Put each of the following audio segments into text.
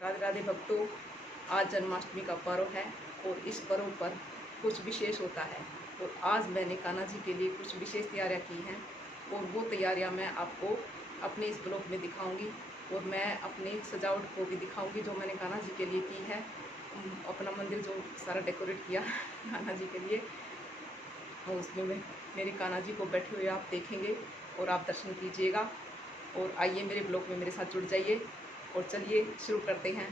राधे राधे भक्तों, आज जन्माष्टमी का पर्व है और इस पर्व पर कुछ विशेष होता है। और आज मैंने कान्हा जी के लिए कुछ विशेष तैयारियां की हैं और वो तैयारियां मैं आपको अपने इस ब्लॉग में दिखाऊंगी। और मैं अपनी सजावट को भी दिखाऊंगी जो मैंने कान्हा जी के लिए की है। अपना मंदिर जो सारा डेकोरेट किया कान्हा जी के लिए, और उसमें मैं मेरे कान्हा जी को बैठे हुए आप देखेंगे और आप दर्शन कीजिएगा। और आइए मेरे ब्लॉग में मेरे साथ जुड़ जाइए और चलिए शुरू करते हैं।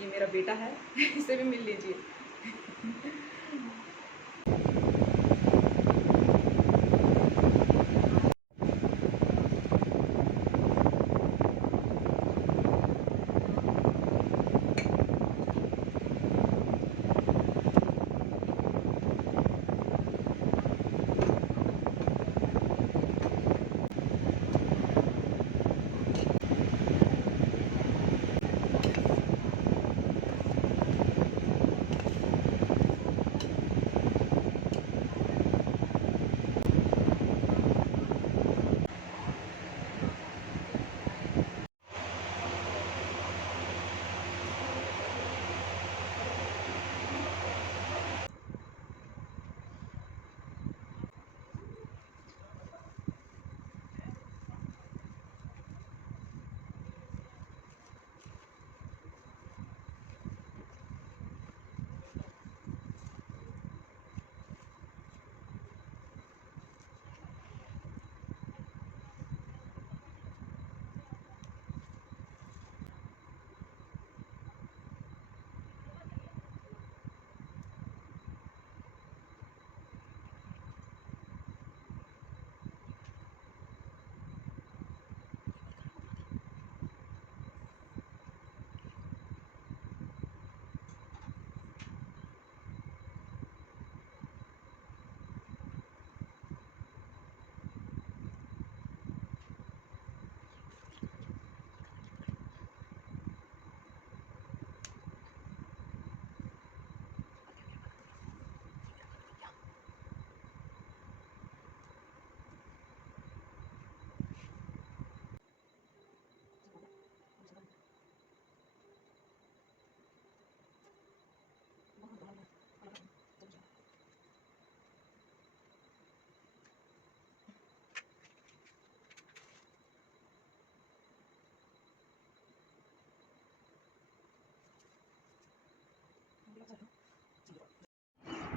ये मेरा बेटा है इसे भी मिल लीजिए।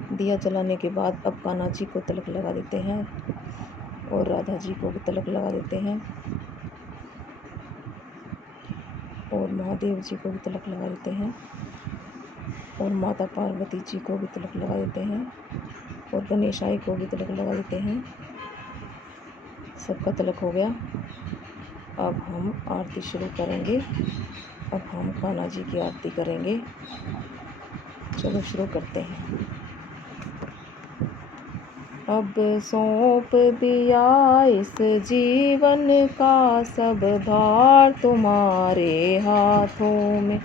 दिया जलाने के बाद अब कान्हा जी को तिलक लगा देते हैं और राधा जी को भी तिलक लगा देते हैं और महादेव जी को भी तिलक लगा देते हैं और माता पार्वती जी को भी तिलक लगा देते हैं और गणेशाई को भी तिलक लगा देते हैं। सबका तिलक हो गया। अब हम आरती शुरू करेंगे। अब हम कान्हा जी की आरती करेंगे। चलो शुरू करते हैं। अब सौंप दिया इस जीवन का सब भार तुम्हारे हाथों में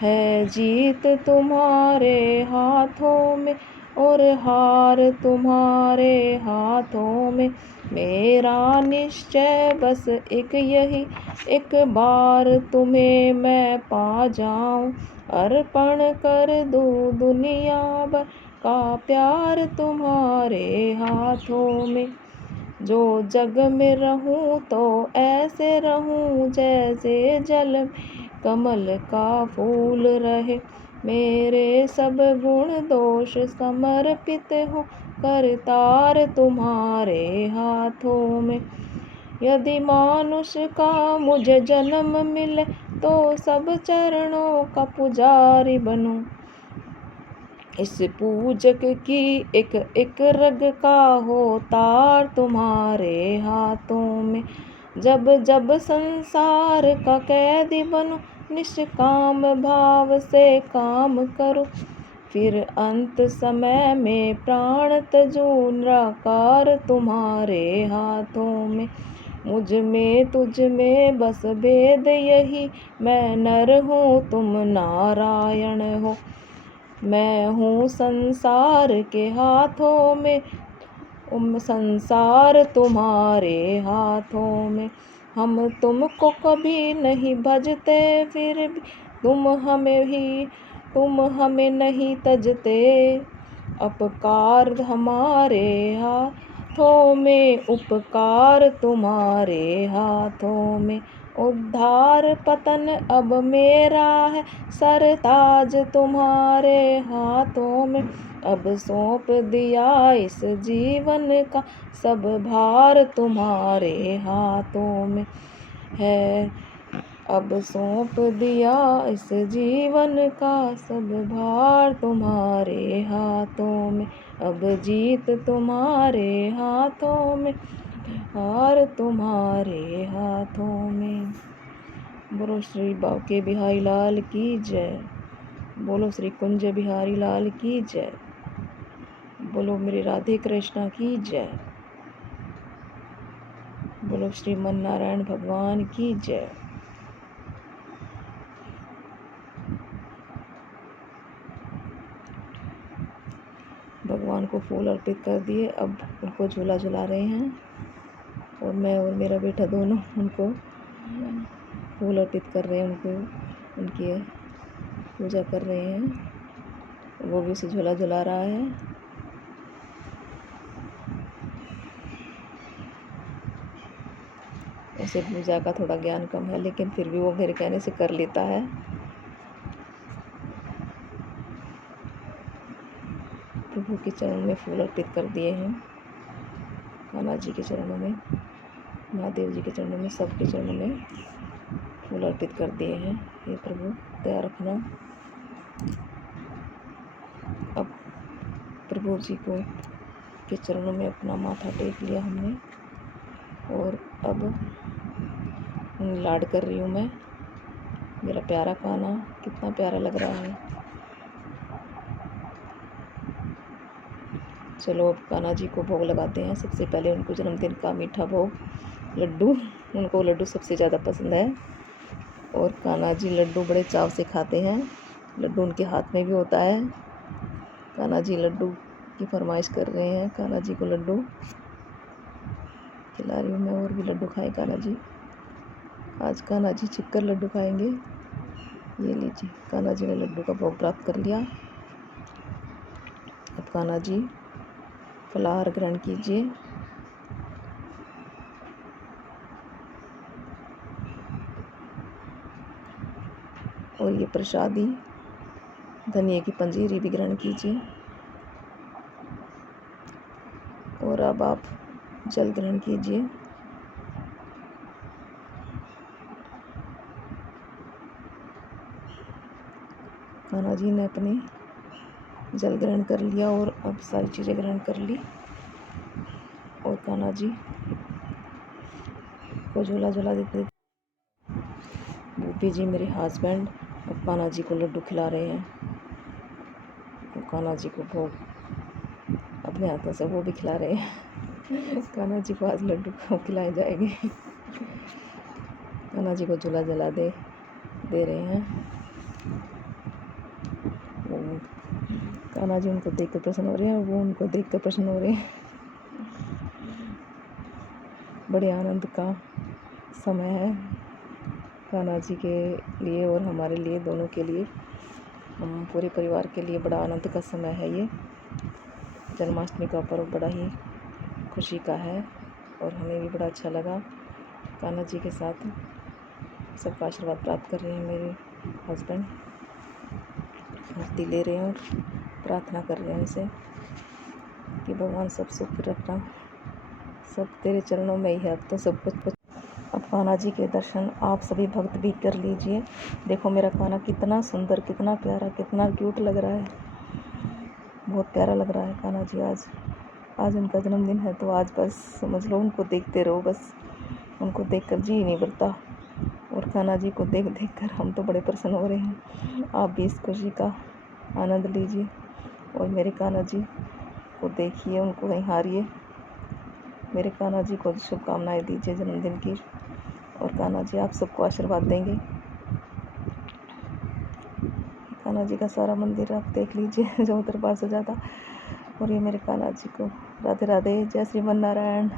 है, जीत तुम्हारे हाथों में और हार तुम्हारे हाथों में। मेरा निश्चय बस एक यही, एक बार तुम्हें मैं पा जाऊं, अर्पण कर दूं दुनिया भर का प्यार तुम्हारे हाथों में। जो जग में रहूं तो ऐसे रहूं जैसे जल में कमल का फूल रहे। मेरे सब गुण दोष समर्पित हो करतार तुम्हारे हाथों में। यदि मानुष का मुझे जन्म मिले तो सब चरणों का पुजारी बनूं। इस पूजक की एक एक रग का हो तार तुम्हारे हाथों में। जब जब संसार का कैदी बनो, निष्काम भाव से काम करो, फिर अंत समय में प्राण तजो, निराकार तुम्हारे हाथों में। मुझ में तुझ में बस भेद यही, मैं नर हूँ तुम नारायण हो। मैं हूँ संसार के हाथों में, संसार तुम्हारे हाथों में। हम तुमको कभी नहीं भजते, फिर भी तुम हमें नहीं तजते। अपकार हमारे हाथों में, उपकार तुम्हारे हाथों में। उद्धार पतन अब मेरा है, सरताज तुम्हारे हाथों में। अब सौंप दिया इस जीवन का सब भार तुम्हारे हाथों में है। अब सौंप दिया इस जीवन का सब भार तुम्हारे हाथों में। अब जीत तुम्हारे हाथों में, हार तुम्हारे हाथों में। बोलो श्री बांके बिहारी लाल की जय। बोलो श्री कुंज बिहारी लाल की जय। बोलो मेरे राधे कृष्णा की जय। बोलो श्रीमन नारायण भगवान की जय। भगवान को फूल अर्पित कर दिए, अब उनको झूला झुला रहे हैं और मैं और मेरा बेटा दोनों उनको फूल अर्पित कर रहे हैं, उनकी पूजा कर रहे हैं। वो भी उसे झूला झुला रहा है। उसे पूजा का थोड़ा ज्ञान कम है, लेकिन फिर भी वो मेरे कहने से कर लेता है। प्रभु के चरणों में फूल अर्पित कर दिए हैं, कान्हा जी के चरणों में, महादेव जी के चरणों में, सबके चरणों में फूल अर्पित कर दिए हैं। हे प्रभु दया रखना। अब प्रभु जी को के चरणों में अपना माथा टेक लिया हमने और अब लाड कर रही हूँ मैं। मेरा प्यारा कान्हा कितना प्यारा लग रहा है। चलो अब कान्हा जी को भोग लगाते हैं। सबसे पहले उनको जन्मदिन का मीठा भोग, लड्डू, उनको लड्डू सबसे ज़्यादा पसंद है और कान्हा जी लड्डू बड़े चाव से खाते हैं। लड्डू उनके हाथ में भी होता है। कान्हा जी लड्डू की फरमाइश कर रहे हैं। कान्हा जी को लड्डू खिला रही हूँ मैं, और भी लड्डू खाएं कान्हा जी। आज कान्हा जी छिपकर लड्डू खाएंगे। ये लीजिए, कान्हा जी ने लड्डू का भोग प्राप्त कर लिया। अब कान्हा जी फलाहार ग्रहण कीजिए। और ये प्रसादी धनिए की पंजीरी भी ग्रहण कीजिए। और अब आप जल ग्रहण कीजिए। कान्हा जी ने अपने जल ग्रहण कर लिया और अब सारी चीज़ें ग्रहण कर ली। और कान्हा जी को झूला झूला देते। भूपी जी मेरे हस्बैंड अब कान्हा जी को लड्डू खिला रहे हैं। और कान्हा जी को भोग अपने हाथों से वो भी खिला रहे हैं। कान्हा जी को आज लड्डू खिलाए जाएंगे। कान्हा जी को झूला झूला दे रहे हैं। कान्हा जी उनको देख कर प्रसन्न हो रहे हैं, वो उनको देख कर प्रसन्न हो रहे हैं। बड़े आनंद का समय है कान्हा जी के लिए और हमारे लिए, दोनों के लिए, हम पूरे परिवार के लिए बड़ा आनंद का समय है ये। जन्माष्टमी का पर्व बड़ा ही खुशी का है और हमें भी बड़ा अच्छा लगा। कान्हा जी के साथ सबका आशीर्वाद प्राप्त कर रहे हैं मेरे हस्बैंड। आरती ले रहे हैं और प्रार्थना कर रहे हैं उनसे कि भगवान सब सुख रखना, सब तेरे चरणों में ही है अब तो सब कुछ। अब कान्हा जी के दर्शन आप सभी भक्त भी कर लीजिए। देखो मेरा कान्हा कितना सुंदर, कितना प्यारा, कितना क्यूट लग रहा है। बहुत प्यारा लग रहा है कान्हा जी। आज उनका जन्मदिन है तो आज बस समझ लो उनको देखते रहो, बस उनको देखकर जी नहीं भरता। और कान्हा जी को देख कर हम तो बड़े प्रसन्न हो रहे हैं। आप भी इस खुशी का आनंद लीजिए और मेरे कान्हा जी को देखिए, उनको कहीं हारिए। मेरे कान्हा जी को शुभकामनाएं दीजिए जन्मदिन की। और कान्हा जी आप सबको आशीर्वाद देंगे। कान्हा जी का सारा मंदिर आप देख लीजिए जो दरबार सजा था। और ये मेरे कान्हा जी को राधे राधे, जय श्रीमन नारायण।